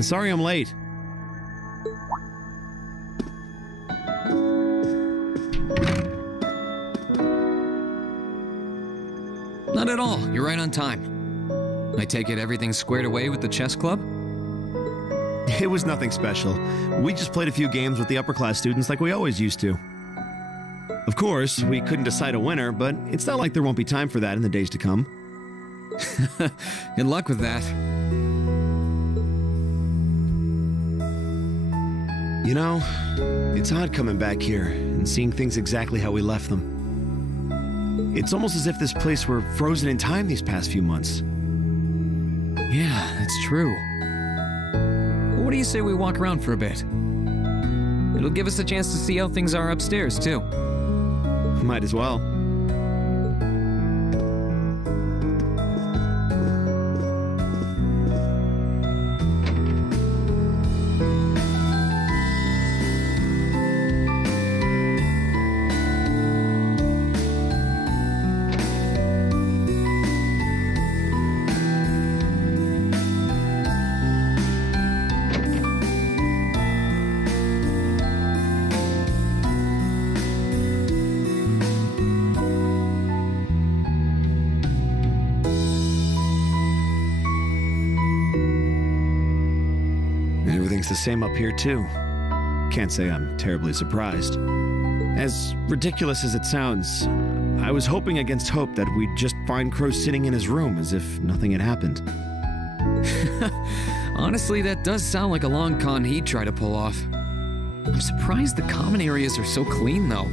Sorry I'm late. Not at all. You're right on time. I take it everything's squared away with the chess club? It was nothing special. We just played a few games with the upper class students like we always used to. Of course, we couldn't decide a winner, but it's not like there won't be time for that in the days to come. Good luck with that. You know, it's odd coming back here and seeing things exactly how we left them. It's almost as if this place were frozen in time these past few months. Yeah, that's true. What do you say we walk around for a bit? It'll give us a chance to see how things are upstairs, too. Might as well. The same up here too. Can't say I'm terribly surprised. As ridiculous as it sounds, I was hoping against hope that we'd just find Crow sitting in his room as if nothing had happened. Honestly, that does sound like a long con he'd try to pull off. I'm surprised the common areas are so clean though.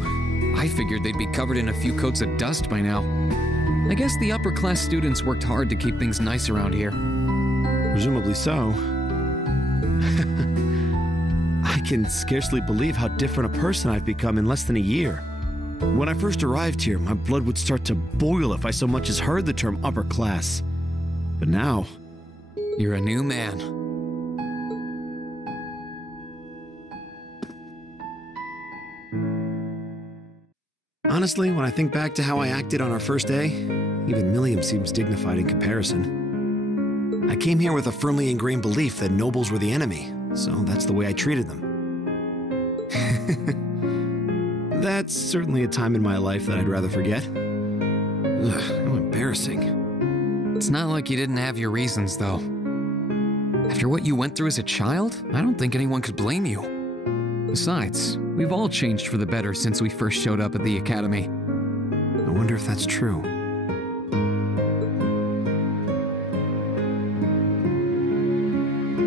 I figured they'd be covered in a few coats of dust by now. I guess the upper class students worked hard to keep things nice around here. Presumably so. I can scarcely believe how different a person I've become in less than a year. When I first arrived here, my blood would start to boil if I so much as heard the term upper class. But now... You're a new man. Honestly, when I think back to how I acted on our first day, even Milliam seems dignified in comparison. I came here with a firmly ingrained belief that nobles were the enemy, so that's the way I treated them. That's certainly a time in my life that I'd rather forget. Ugh, how embarrassing. It's not like you didn't have your reasons, though. After what you went through as a child, I don't think anyone could blame you. Besides, we've all changed for the better since we first showed up at the academy. I wonder if that's true.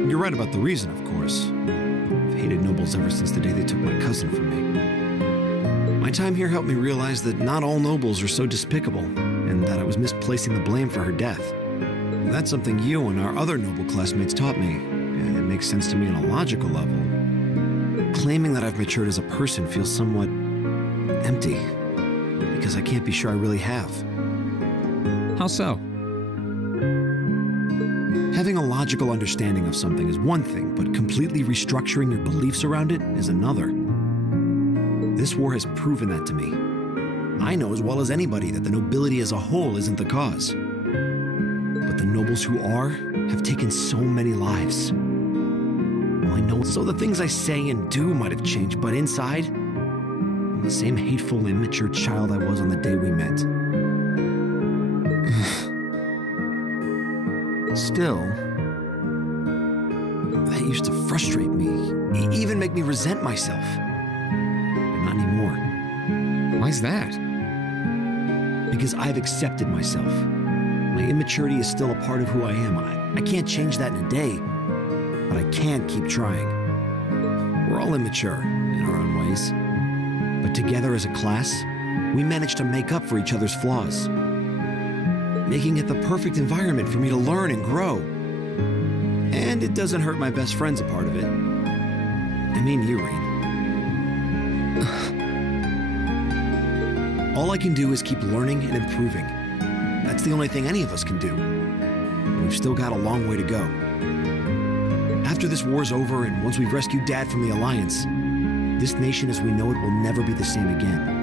You're right about the reason, of course. I've hated nobles ever since the day they took my cousin from me. My time here helped me realize that not all nobles are so despicable, and that I was misplacing the blame for her death. That's something you and our other noble classmates taught me, and it makes sense to me on a logical level. Claiming that I've matured as a person feels somewhat empty, because I can't be sure I really have. How so? Having a logical understanding of something is one thing, but completely restructuring your beliefs around it is another. This war has proven that to me. I know as well as anybody that the nobility as a whole isn't the cause. But the nobles who are have taken so many lives. Well, I know, so the things I say and do might have changed, but inside, I'm the same hateful, immature child I was on the day we met. Still, that used to frustrate me, even make me resent myself. But not anymore. Why's that? Because I've accepted myself. My immaturity is still a part of who I am. I can't change that in a day, but I can keep trying. We're all immature in our own ways, but together as a class, we managed to make up for each other's flaws, making it the perfect environment for me to learn and grow. And it doesn't hurt my best friends a part of it. I mean you, Rean. All I can do is keep learning and improving. That's the only thing any of us can do. And we've still got a long way to go. After this war's over and once we've rescued Dad from the Alliance, this nation as we know it will never be the same again.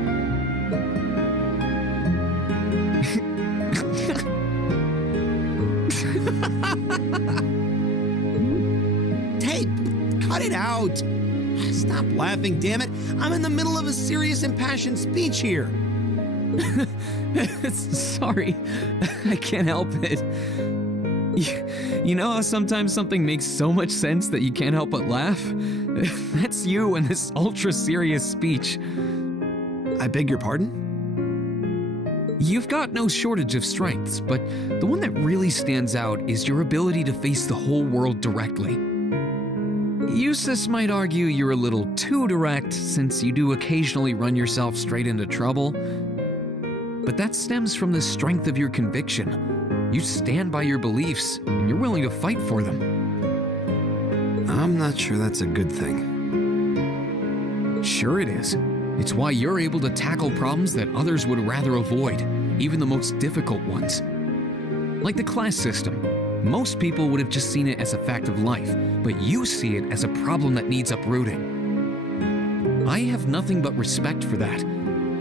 cut it out. Stop laughing, damn it. I'm in the middle of a serious impassioned speech here. Sorry, I can't help it. You know how sometimes something makes so much sense that you can't help but laugh? That's you in this ultra-serious speech. I beg your pardon? You've got no shortage of strengths, but the one that really stands out is your ability to face the whole world directly. Eustace might argue you're a little too direct, since you do occasionally run yourself straight into trouble. But that stems from the strength of your conviction. You stand by your beliefs, and you're willing to fight for them. I'm not sure that's a good thing. Sure it is. It's why you're able to tackle problems that others would rather avoid, even the most difficult ones. Like the class system. Most people would have just seen it as a fact of life, but you see it as a problem that needs uprooting. I have nothing but respect for that.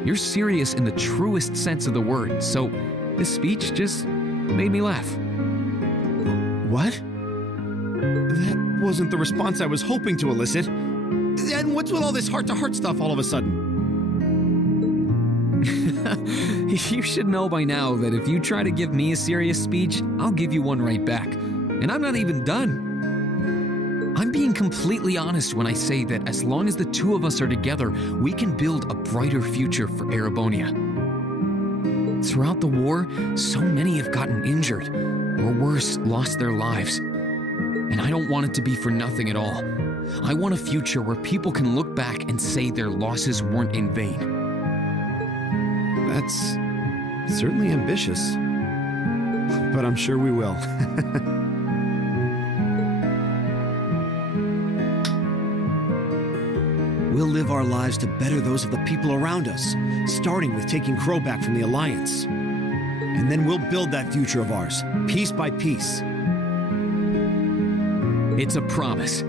You're serious in the truest sense of the word, so this speech just made me laugh. What? That wasn't the response I was hoping to elicit. And what's with all this heart-to-heart stuff all of a sudden? You should know by now that if you try to give me a serious speech, I'll give you one right back. And I'm not even done. I'm being completely honest when I say that as long as the two of us are together, we can build a brighter future for Erebonia. Throughout the war, so many have gotten injured, or worse, lost their lives. And I don't want it to be for nothing at all. I want a future where people can look back and say their losses weren't in vain. That's certainly ambitious, but I'm sure we will. We'll live our lives to better those of the people around us, starting with taking Crow back from the Alliance. And then we'll build that future of ours, piece by piece. It's a promise.